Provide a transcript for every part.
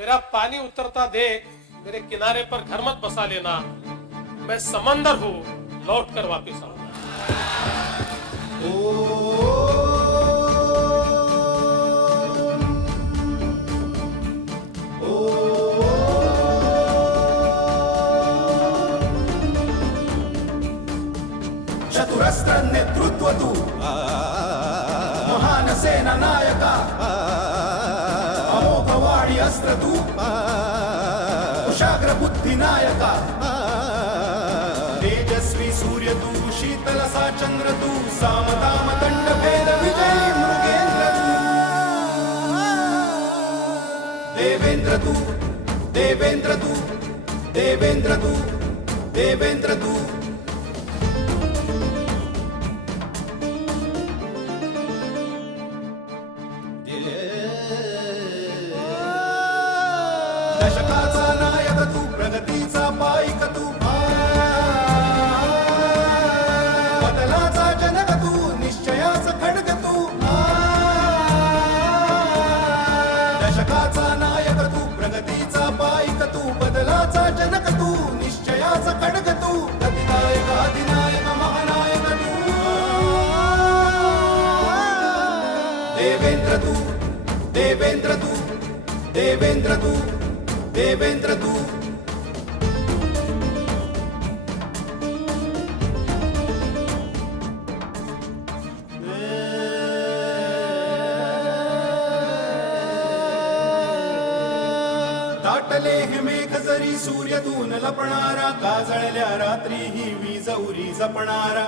मेरा पानी उतरता देख, मेरे किनारे पर घर मत बसा लेना। मैं समंदर हूँ, लौट कर वापिस आऊँगा। चतुरस्त्र नेतृत्व तू। महान सेना नायका। ಮಾಡಿ ಅಸ್ತ್ರ ತೂಪ ಕುಶಾಗ್ರ ಬುದ್ಧಿ ನಾಯಕ. ತೇಜಸ್ವಿ ಸೂರ್ಯದು ಶೀತಲ ಸಾ ಚಂದ್ರದು ಸಾಮತಾಮ ದಂಡ ಭೇದ ವಿಜಯ ದೇವೇಂದ್ರ ದೇವೇಂದ್ರದು ದೇವೇಂದ್ರದು ದೇವೇಂದ್ರದು ದೇವೇಂದ್ರದು Yeah. दशकाचा नायक तू प्रगतीचा पायक तू. बदलाचा जनक तू निश्चयाचा खडग तू. दशकाचा नायक तू प्रगतीचा पायक तू बदलाचा जनक तू निश्चयाचा खडग तू. गतिनायक अधिनायक महानायक तू. देवेंद्र तू देवेंद्र तू देवेंद्र तू. देवेंद्र तू दाटले हे मेघ जरी सूर्यतून लपणारा काजळल्या रात्री ही वीज उरी जपणारा.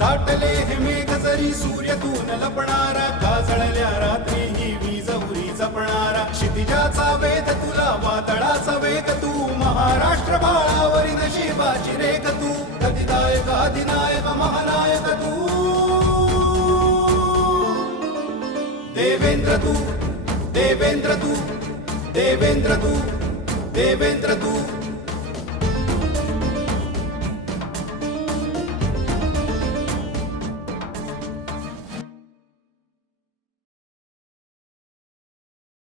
दाटले हे मेघ जरी सूर्यतून लपणारा जपणारा वेद तुला वादळाचा वेग तू. महाराष्ट्र बाळावरी नशिबाची रेख तू. गतिदायक अधिनायक महानायक तू. देवेंद्र तू देवेंद्र तू देवेंद्र तू देवेंद्र तू.